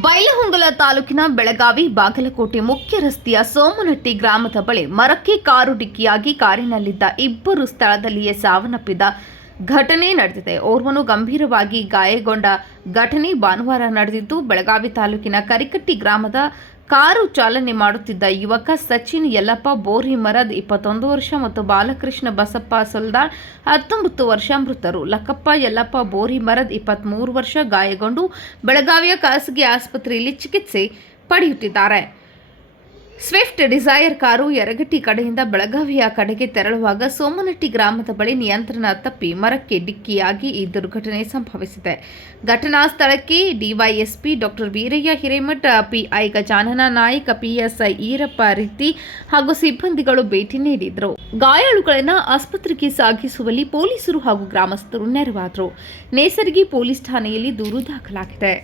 ಬೈಲಹೊಂಗಲ ತಾಲೂಕಿನ ಬೆಳಗಾವಿ ಬಾಗಲಕೋಟೆ ಮುಖ್ಯ ರಸ್ತೆಯ ಸೋಮನಟ್ಟಿ ಗ್ರಾಮದ ಬಳಿ ಮರಕ್ಕೆ ಕಾರು ಡಿಕ್ಕಿಯಾಗಿ ಕಾರಿನಲ್ಲಿದ್ದ ಇಬ್ಬರು ಸ್ಥಳದಲ್ಲಿಯೇ ಸಾವನ್ನಪ್ಪಿದ ಘಟನೆ ನಡೆದಿದೆ. ಓರ್ವನು ಗಂಭೀರವಾಗಿ ಗಾಯಗೊಂಡ ಘಟನೆ ಭಾನುವಾರ ನಡೆದಿದ್ದು, ಬೆಳಗಾವಿ ತಾಲೂಕಿನ ಕರಿಕಟ್ಟಿ ಗ್ರಾಮದ ಕಾರು ಚಾಲನೆ ಮಾಡುತ್ತಿದ್ದ ಯುವಕ ಸಚಿನ್ ಯಲ್ಲಪ್ಪ ಬೋರಿಮರದ್ 21 ವರ್ಷ ಮತ್ತು ಬಾಲಕೃಷ್ಣ ಬಸಪ್ಪ ಸುಲ್ದಾಳ್ 19 ವರ್ಷ ಮೃತರು. ಲಕ್ಕಪ್ಪ ಯಲ್ಲಪ್ಪ ಬೋರಿಮರದ್ 23 ವರ್ಷ ಗಾಯಗೊಂಡು ಬೆಳಗಾವಿಯ ಖಾಸಗಿ ಆಸ್ಪತ್ರೆಯಲ್ಲಿ ಚಿಕಿತ್ಸೆ ಪಡೆಯುತ್ತಿದ್ದಾರೆ. ಸ್ವಿಫ್ಟ್ ಡಿಸೈರ್ ಕಾರು ಯರಗಟ್ಟಿ ಕಡೆಯಿಂದ ಬೆಳಗಾವಿಯ ಕಡೆಗೆ ತೆರಳುವಾಗ ಸೋಮನಟ್ಟಿ ಗ್ರಾಮದ ಬಳಿ ನಿಯಂತ್ರಣ ತಪ್ಪಿ ಮರಕ್ಕೆ ಡಿಕ್ಕಿಯಾಗಿ ಈ ದುರ್ಘಟನೆ ಸಂಭವಿಸಿದೆ. ಘಟನಾ ಸ್ಥಳಕ್ಕೆ DYSP doctor Veerayya Hiremath, PI Gajanan Naik, PSI Eerappa ರೀತಿ ಹಾಗೂ ಸಿಬ್ಬಂದಿಗಳು ಭೇಟಿ ನೀಡಿದರು. ಗಾಯಾಳುಗಳನ್ನು ಆಸ್ಪತ್ರೆಗೆ ಸಾಗಿಸುವಲ್ಲಿ ಪೊಲೀಸರು ಹಾಗೂ ಗ್ರಾಮಸ್ಥರು ನೆರವಾದರು. ನೇಸರ್ಗಿ ಪೊಲೀಸ್ ಠಾಣೆಯಲ್ಲಿ ದೂರು ದಾಖಲಾಗಿದೆ.